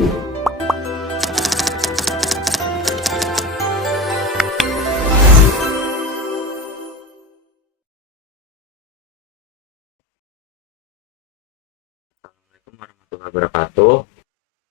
Assalamualaikum warahmatullahi wabarakatuh.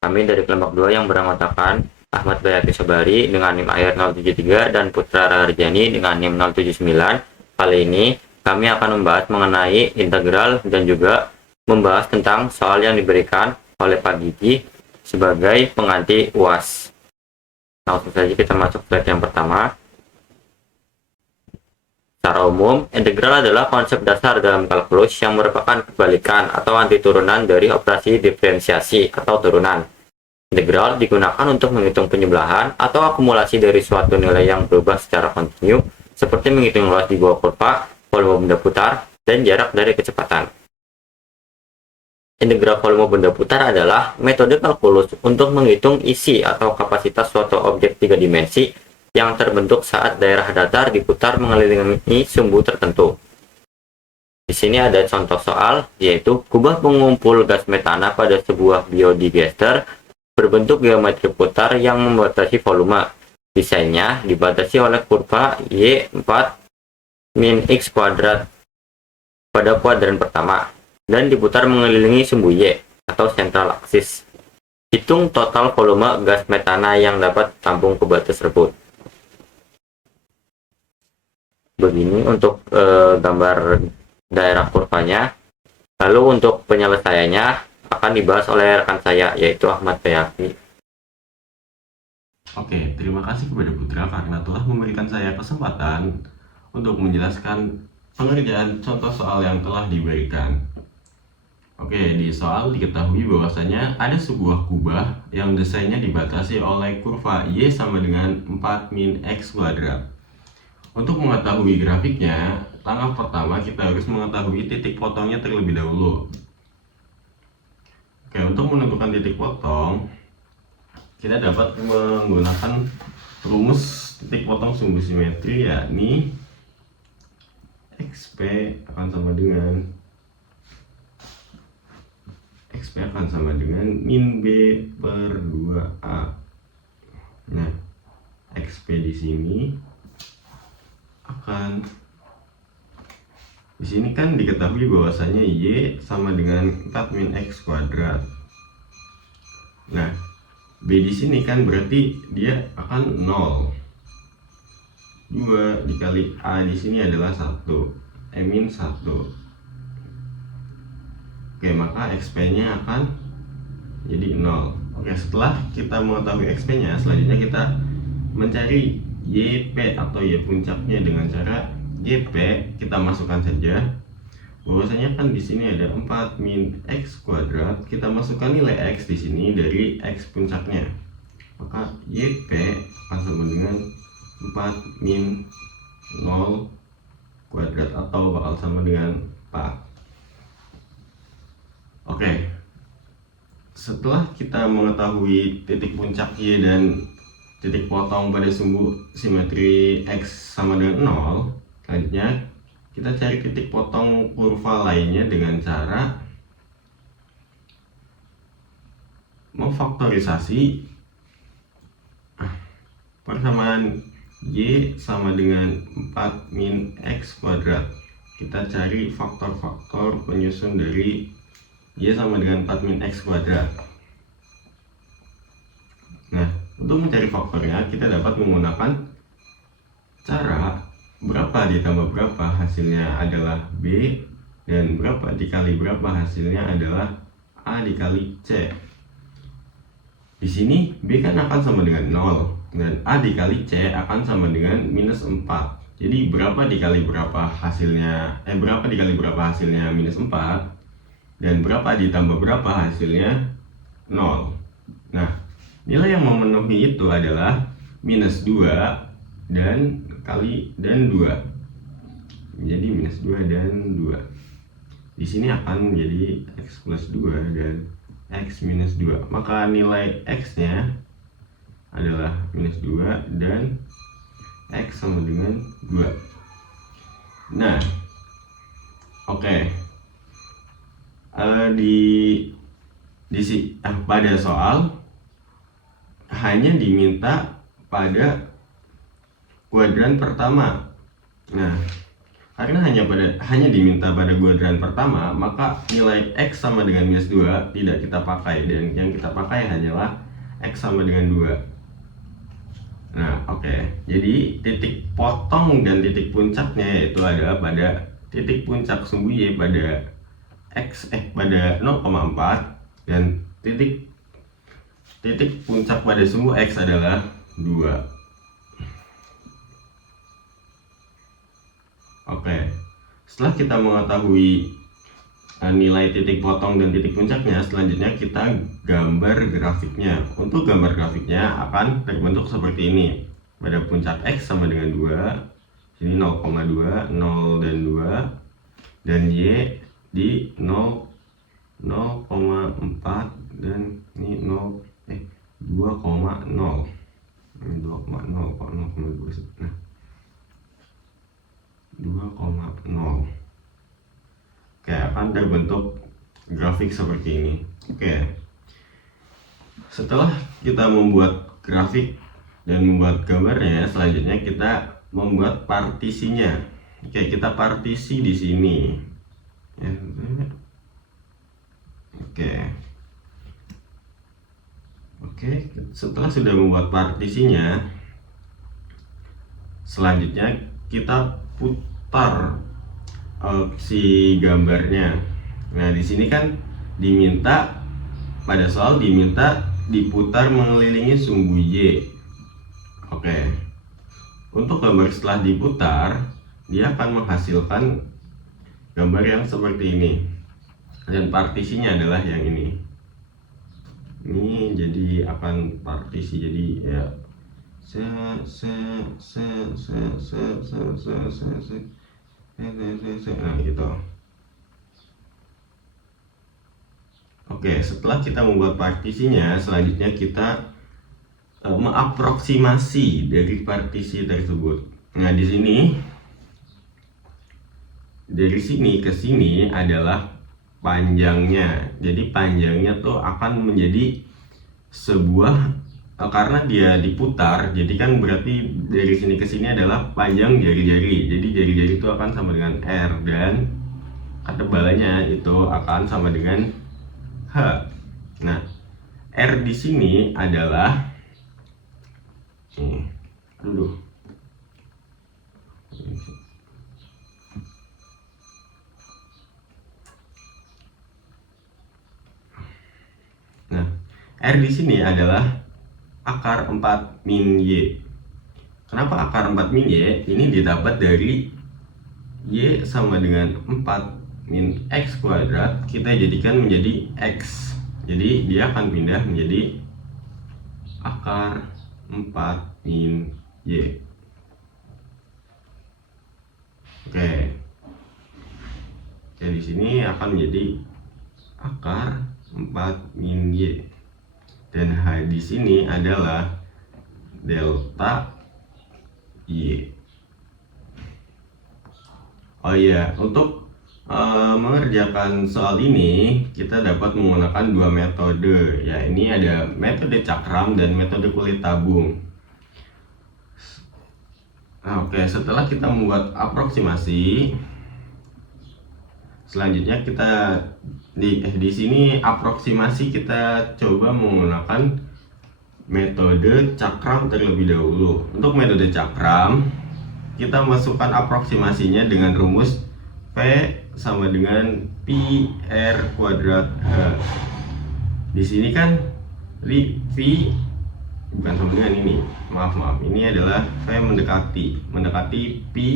Kami dari kelompok 2 yang beranggotakan Ahmad Bayati Sobari dengan NIM AIR 073 dan Putra Raharjani dengan NIM 079. Kali ini kami akan membahas mengenai integral dan juga membahas tentang soal yang diberikan oleh Pak Gigi sebagai pengganti UAS. Langsung saja kita masuk slide yang pertama. Secara umum, integral adalah konsep dasar dalam kalkulus yang merupakan kebalikan atau antiturunan dari operasi diferensiasi atau turunan. Integral digunakan untuk menghitung penjumlahan atau akumulasi dari suatu nilai yang berubah secara kontinu, seperti menghitung luas di bawah kurva, volume benda putar, dan jarak dari kecepatan. Integral volume benda putar adalah metode kalkulus untuk menghitung isi atau kapasitas suatu objek 3 dimensi yang terbentuk saat daerah datar diputar mengelilingi sumbu tertentu. Di sini ada contoh soal, yaitu kubah pengumpul gas metana pada sebuah biodigester berbentuk geometri putar yang membatasi volume. Desainnya dibatasi oleh kurva Y4 min X kuadrat pada kuadran pertama dan diputar mengelilingi sumbu Y atau central axis. Hitung total volume gas metana yang dapat tampung kubah tersebut. Begini untuk gambar daerah kurvanya. Lalu untuk penyelesaiannya akan dibahas oleh rekan saya, yaitu Ahmad Bayati. Oke, terima kasih kepada Putra karena telah memberikan saya kesempatan untuk menjelaskan pengerjaan contoh soal yang telah diberikan. Oke, di soal diketahui bahwasanya ada sebuah kubah yang desainnya dibatasi oleh kurva Y sama dengan 4 min X kuadrat. Untuk mengetahui grafiknya, langkah pertama kita harus mengetahui titik potongnya terlebih dahulu. Oke, untuk menentukan titik potong, kita dapat menggunakan rumus titik potong sumbu simetri, yakni XP akan sama dengan min B per 2A. Nah, XP di sini kan diketahui bahwasanya Y sama dengan 4 min X kuadrat. Nah, B di sini kan berarti dia akan 0. 2 dikali A di sini adalah 1. min 1. Oke, maka XP-nya akan jadi 0. Oke, setelah kita mengetahui XP-nya, selanjutnya kita mencari YP atau Y puncaknya dengan cara YP kita masukkan saja. Bahwasanya kan di sini ada 4 min X kuadrat, kita masukkan nilai X di sini dari X puncaknya. Maka YP akan sama dengan 4 min 0 kuadrat atau bakal sama dengan 4. Oke. Setelah kita mengetahui titik puncak Y dan titik potong pada sumbu simetri X sama dengan 0, selanjutnya kita cari titik potong kurva lainnya dengan cara memfaktorisasi persamaan Y sama dengan 4 min X kuadrat. Kita cari faktor-faktor penyusun dari Y sama dengan 4 min X kuadrat. Nah, untuk mencari faktornya kita dapat menggunakan cara berapa ditambah berapa hasilnya adalah B, dan berapa dikali berapa hasilnya adalah A dikali C. Di sini B kan akan sama dengan 0 dan A dikali C akan sama dengan minus 4. Jadi berapa dikali berapa hasilnya minus 4, dan berapa ditambah berapa hasilnya 0. Nah, nilai yang memenuhi itu adalah minus 2 dan 2. Jadi minus 2 dan 2. Di sini akan menjadi X plus 2 dan X minus 2. Maka nilai X-nya adalah minus 2 dan X sama dengan 2. Nah, oke. Pada soal hanya diminta pada kuadran pertama. Nah, karena hanya diminta pada kuadran pertama, maka nilai X sama dengan minus 2 tidak kita pakai, dan yang kita pakai hanyalah X sama dengan 2. Nah, oke. Jadi titik potong dan titik puncaknya yaitu adalah pada titik puncak sumbu Y pada pada 0,4, dan titik puncak pada sumbu X adalah 2. Oke. Setelah kita mengetahui nilai titik potong dan titik puncaknya, selanjutnya kita gambar grafiknya. Untuk gambar grafiknya akan terbentuk seperti ini. Pada puncak X sama dengan 2, sini 0,2, 0 dan 2, dan Y di 0, 0,4, dan ini 2,0. Ini 2,0, 0,2. Nah, 2,0. Oke, akan terbentuk grafik seperti ini. Oke, setelah kita membuat grafik dan membuat gambarnya, selanjutnya kita membuat partisinya. Oke, kita partisi di sini. Oke, setelah sudah membuat partisinya, selanjutnya kita putar si gambarnya. Nah, di sini kan diminta, pada soal diminta diputar mengelilingi sumbu Y. Oke. Untuk gambar setelah diputar, dia akan menghasilkan gambar yang seperti ini. Dan partisinya adalah yang ini. Ini jadi akan partisi, jadi ya nah gitu. Oke, setelah kita membuat partisinya, selanjutnya kita mengaproksimasi dari partisi tersebut. Nah, di sini dari sini ke sini adalah panjangnya. Jadi panjangnya tuh akan menjadi sebuah karena dia diputar, jadi kan berarti dari sini ke sini adalah panjang jari-jari. Jadi jari-jari itu akan sama dengan R, dan ketebalannya itu akan sama dengan H. Nah, R di sini adalah Nah, R di sini adalah akar 4 min Y. Kenapa akar 4 min Y? Ini didapat dari Y sama dengan 4 min X kuadrat, kita jadikan menjadi X. Jadi dia akan pindah menjadi akar 4 min Y. Oke. Jadi di sini akan menjadi akar 4 min Y. Dan H di sini adalah delta Y. Oh iya, untuk mengerjakan soal ini kita dapat menggunakan dua metode. Ya, ini ada metode cakram dan metode kulit tabung. Nah, oke, setelah kita membuat aproksimasi, selanjutnya kita di sini aproksimasi kita coba menggunakan metode cakram terlebih dahulu. Untuk metode cakram, kita masukkan aproksimasinya dengan rumus P sama dengan pi R kuadrat H. Di sini kan V bukan sama dengan ini. Maaf, ini adalah V mendekati pi.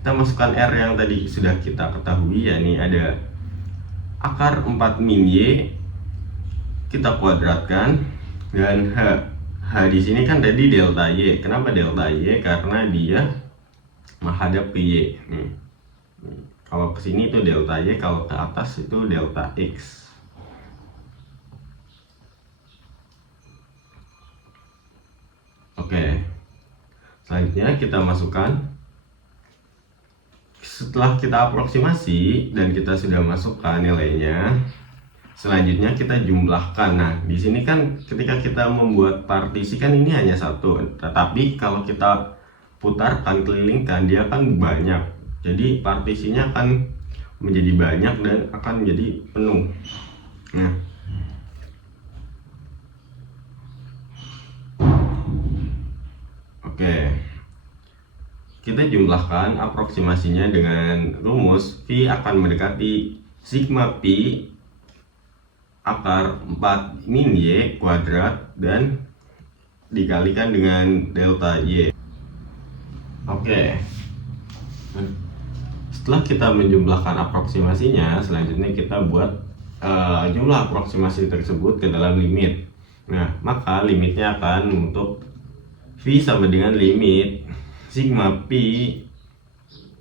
Kita masukkan R yang tadi sudah kita ketahui, yakni ada akar 4 min Y, kita kuadratkan, dan H di sini kan tadi delta Y. Kenapa delta Y? Karena dia menghadap ke Y. Nih. Kalau ke sini itu delta Y, kalau ke atas itu delta X. Oke. Selanjutnya kita masukkan. Setelah kita aproksimasi dan kita sudah masukkan nilainya, Selanjutnya kita jumlahkan. Nah, di sini kan ketika kita membuat partisi kan ini hanya satu, tetapi kalau kita putarkan, kelilingkan, dia akan banyak. Jadi partisinya akan menjadi banyak dan akan menjadi penuh. Nah, oke. Kita jumlahkan aproksimasinya dengan rumus V akan mendekati sigma Pi akar 4 min Y kuadrat dan dikalikan dengan delta Y. Oke. Setelah kita menjumlahkan aproksimasinya, selanjutnya kita buat jumlah aproksimasi tersebut ke dalam limit. Nah, maka limitnya akan membentuk V sama dengan limit sigma Pi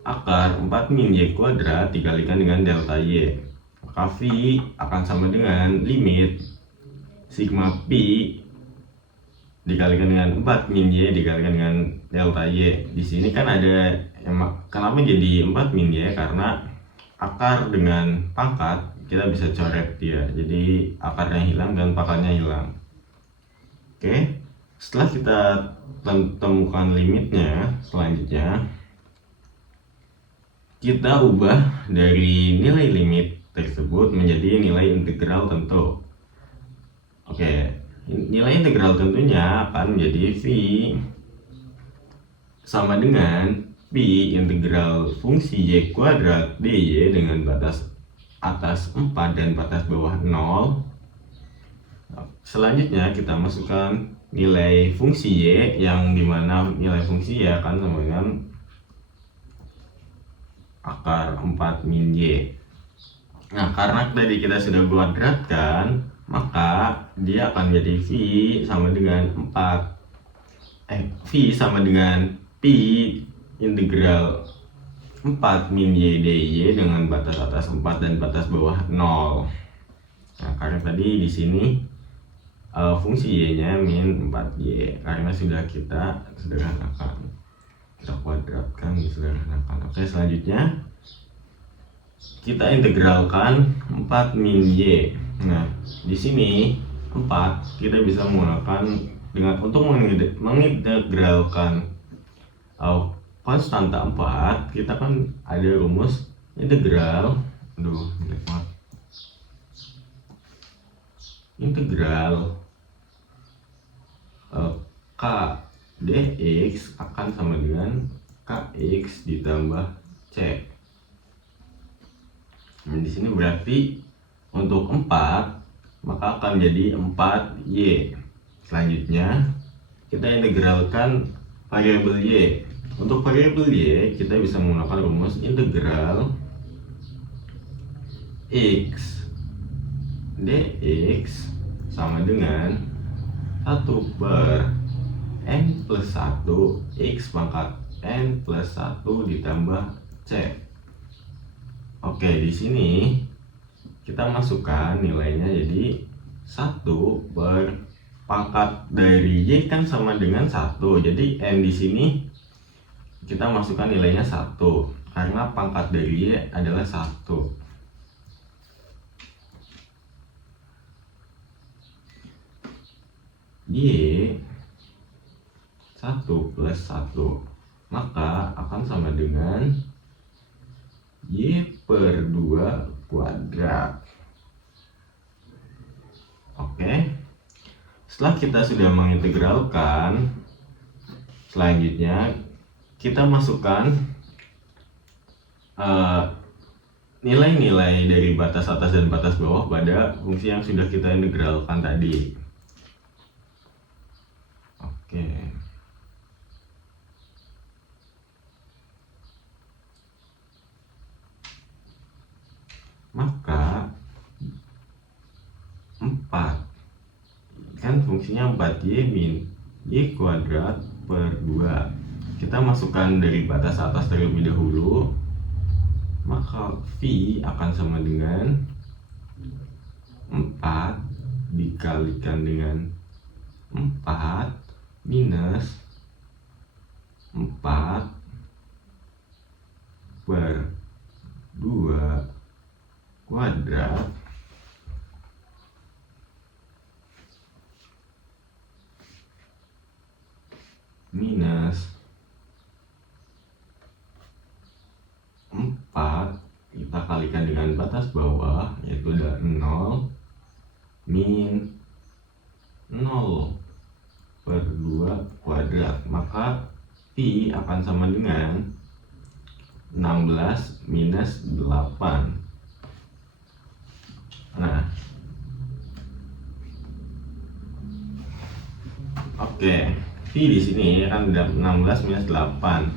akar 4 min Y kuadrat dikalikan dengan delta Y. Maka V akan sama dengan limit sigma Pi dikalikan dengan 4 min Y dikalikan dengan delta Y. Di sini kan ada, kenapa jadi 4 min Y? Karena akar dengan pangkat kita bisa coret dia, jadi akarnya hilang dan pangkatnya hilang. Oke, setelah kita temukan limitnya, selanjutnya kita ubah dari nilai limit tersebut menjadi nilai integral tentu. Oke, nilai integral tentunya akan menjadi V sama dengan Pi integral fungsi Y kuadrat dy dengan batas atas 4 dan batas bawah 0. Selanjutnya kita masukkan nilai fungsi Y, yang dimana nilai fungsi Y akan sama dengan akar 4 min Y. Nah, karena tadi kita sudah kuadratkan, maka dia akan menjadi V sama dengan 4 V sama dengan Pi integral 4 min Y dy dengan batas atas 4 dan batas bawah 0. Nah, karena tadi di sini fungsi Y-nya min 4Y, karena sudah kita sederhanakan, kita kuadratkan, disederhanakan. Oke, selanjutnya kita integralkan 4 min Y. Nah, di sini 4 kita bisa menggunakan untuk mengintegralkan konstanta 4, kita kan ada rumus integral integral K dx akan sama dengan Kx ditambah C. Nah, di sini berarti untuk 4 maka akan jadi 4Y. Selanjutnya kita integralkan variabel Y. Untuk variabel Y kita bisa menggunakan rumus integral X dx sama dengan 1 per n plus 1 x pangkat n plus 1 ditambah C. Oke, di sini kita masukkan nilainya jadi 1 per pangkat dari Y kan sama dengan 1. Jadi n di sini kita masukkan nilainya 1 karena pangkat dari Y adalah 1. Y 1 plus 1 maka akan sama dengan Y per 2 kuadrat. Oke, setelah kita sudah mengintegralkan, selanjutnya kita masukkan nilai-nilai dari batas atas dan batas bawah pada fungsi yang sudah kita integralkan tadi. Oke. Maka 4 kan fungsinya 4Y min Y kuadrat per 2. Kita masukkan dari batas atas terlebih dahulu, maka V akan sama dengan 4 dikalikan dengan 4 minus 4 per 2 kuadrat minus 4 kita kalikan dengan batas bawah, yaitu ada 0 min 0 per 2 kuadrat, maka Pi akan sama dengan 16 minus 8. Nah, oke, Pi di sini kan ada 16 minus 8.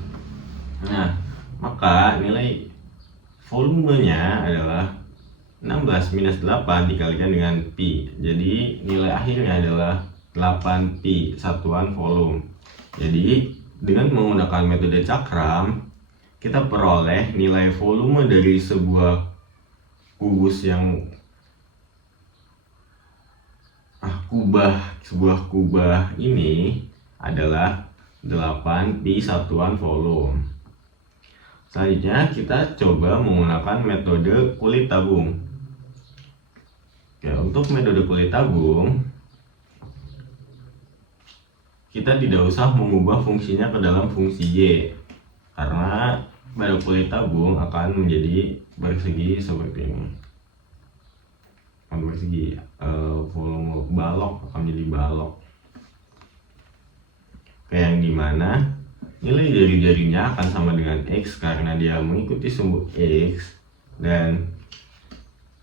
Nah, maka nilai volumenya adalah 16 minus 8 dikalikan dengan Pi. Jadi nilai akhirnya adalah 8 Pi satuan volume. Jadi dengan menggunakan metode cakram, kita peroleh nilai volume dari sebuah kubah ini adalah 8 Pi satuan volume. Selanjutnya kita coba menggunakan metode kulit tabung. Oke, untuk metode kulit tabung, kita tidak usah mengubah fungsinya ke dalam fungsi Y, karena pada kulit tabung akan menjadi bersegi seperti ini. Akan bersegi, volume balok akan menjadi balok. Kayak yang dimana nilai dari jarinya akan sama dengan X karena dia mengikuti sumbu X, dan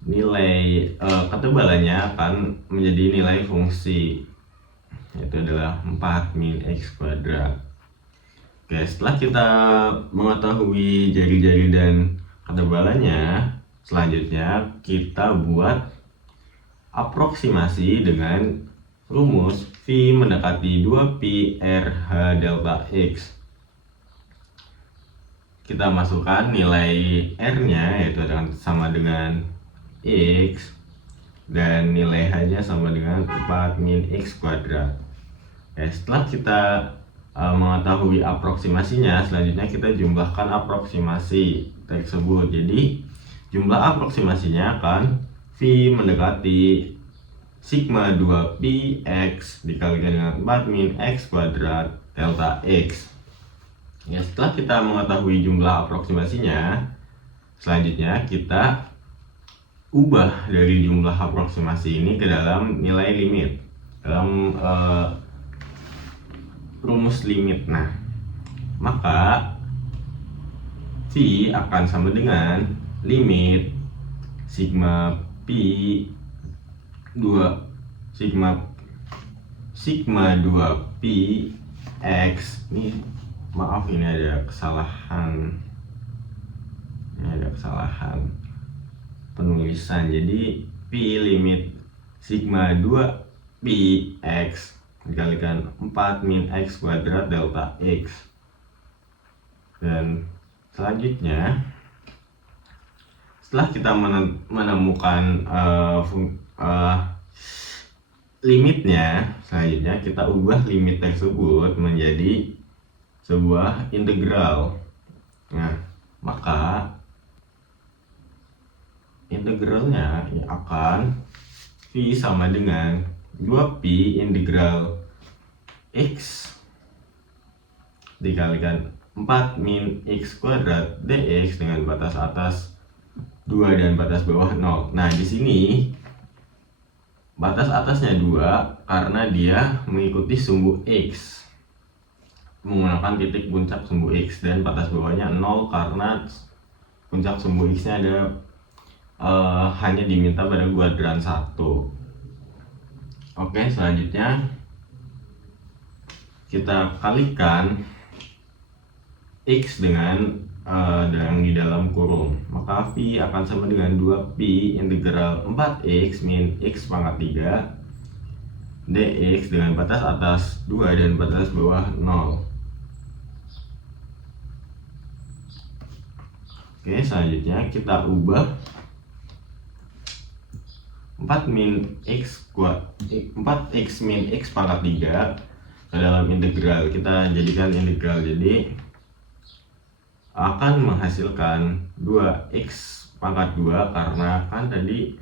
nilai ketebalannya akan menjadi nilai fungsi, yaitu adalah 4 min X kuadrat. Oke, setelah kita mengetahui jari-jari dan ketebalannya, selanjutnya kita buat aproksimasi dengan rumus V mendekati 2pi RH delta X. Kita masukkan nilai R-nya, yaitu akan sama dengan X, dan nilai H-nya sama dengan 4 min X kuadrat. Setelah kita mengetahui aproksimasinya, selanjutnya kita jumlahkan aproksimasi tersebut. Jadi jumlah aproksimasinya akan V mendekati sigma 2pi X dikalikan dengan 4 min X kuadrat delta X. Ya, setelah kita mengetahui jumlah aproksimasinya, selanjutnya kita ubah dari jumlah aproksimasi ini ke dalam nilai limit, dalam rumus limit. Nah, maka V akan sama dengan limit sigma pi 2 sigma 2 pi X. Ini maaf, ini ada kesalahan penulisan. Jadi pi limit sigma 2 pi X dikalikan 4 min X kuadrat delta X. Dan selanjutnya, setelah kita menemukan limitnya, selanjutnya kita ubah limit tersebut menjadi sebuah integral. Nah, maka integralnya akan V sama dengan 2pi integral X dikalikan 4 min X kuadrat dx dengan batas atas 2 dan batas bawah 0. Nah, di sini batas atasnya 2 karena dia mengikuti sumbu X menggunakan titik puncak sumbu X, dan batas bawahnya 0 karena puncak sumbu X-nya ada hanya diminta pada kuadran 1. Oke, selanjutnya kita kalikan X dengan yang di dalam kurung, maka V akan sama dengan 2pi integral 4x min X pangkat 3 dx dengan batas atas 2 dan batas bawah 0. Oke, selanjutnya kita ubah 4x min X pangkat 3 ke dalam integral. Kita jadikan integral, jadi akan menghasilkan 2x pangkat 2 karena kan tadi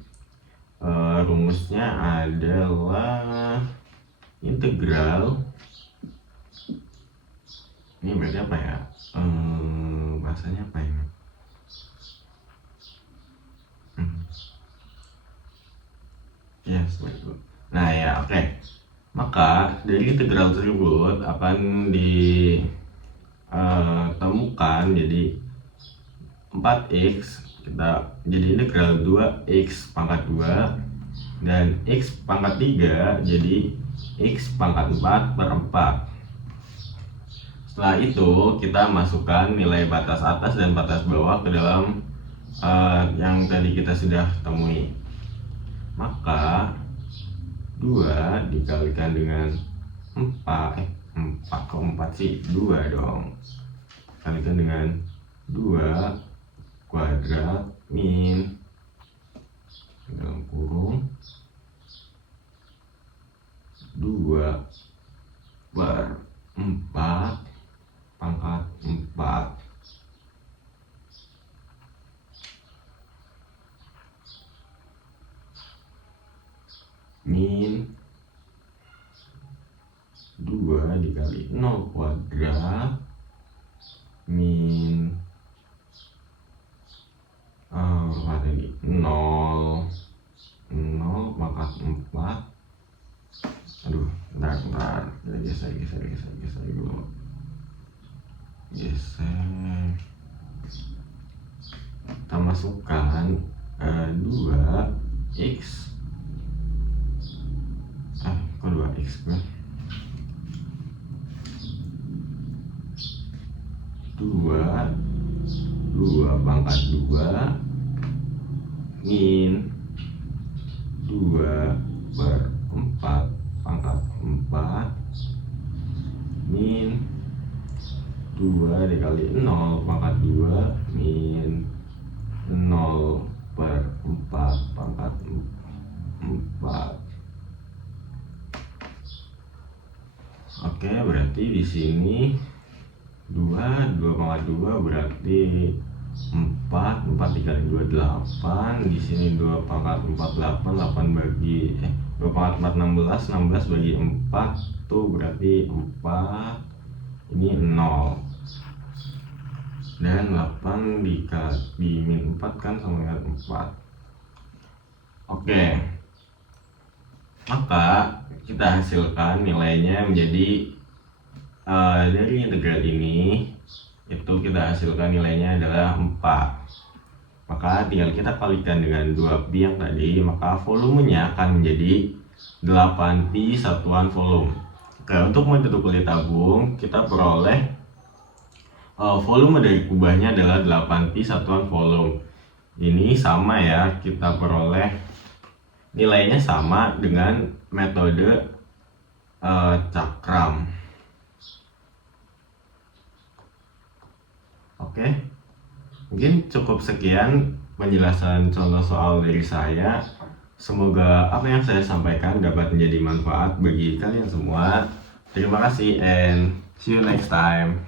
rumusnya adalah integral Ini berarti apa ya? Bahasanya apa ini? Yes, betul. Nah ya, oke. Maka dari integral tersebut akan ditemukan jadi 4x, kita jadi integral 2x pangkat 2 dan x pangkat 3 jadi x pangkat 4 per 4. Setelah itu kita masukkan nilai batas atas dan batas bawah ke dalam yang tadi kita sudah temui. Maka 2 dikalikan dengan 4 kok 4 sih? 2 dong. Kalikan dengan 2 kuadrat min dalam kurung 2 per 4 pangkat 4 min 2 dikali 0 kuadrat min apa tadi 0 pangkat 4. Aduh, bentar kita geser dulu, kita masukkan 2x kok 2x gue 2 pangkat 2 min 2 per 4 pangkat 4 min 2 dikali 0 pangkat 2 min 0 per 4 pangkat 4. Oke, berarti di sini 2 pangkat 2 berarti 4 dikali 2 8. Di sini 2 pangkat 4 8 bagi 2 pangkat 4 16 bagi 4 tuh berarti 4. Ini 0. Dan 8 dikali min 4 kan sama dengan 4. Oke. Maka kita hasilkan nilainya menjadi dari integral ini itu kita hasilkan nilainya adalah 4. Maka tinggal kita kalikan dengan 2pi yang tadi, maka volumenya akan menjadi 8pi satuan volume. Oke, untuk metode kulit tabung kita peroleh volume dari kubahnya adalah 8pi satuan volume. Ini sama ya, kita peroleh nilainya sama dengan metode cakram. Oke, mungkin cukup sekian penjelasan contoh soal dari saya. Semoga apa yang saya sampaikan dapat menjadi manfaat bagi kalian semua. Terima kasih and see you next time.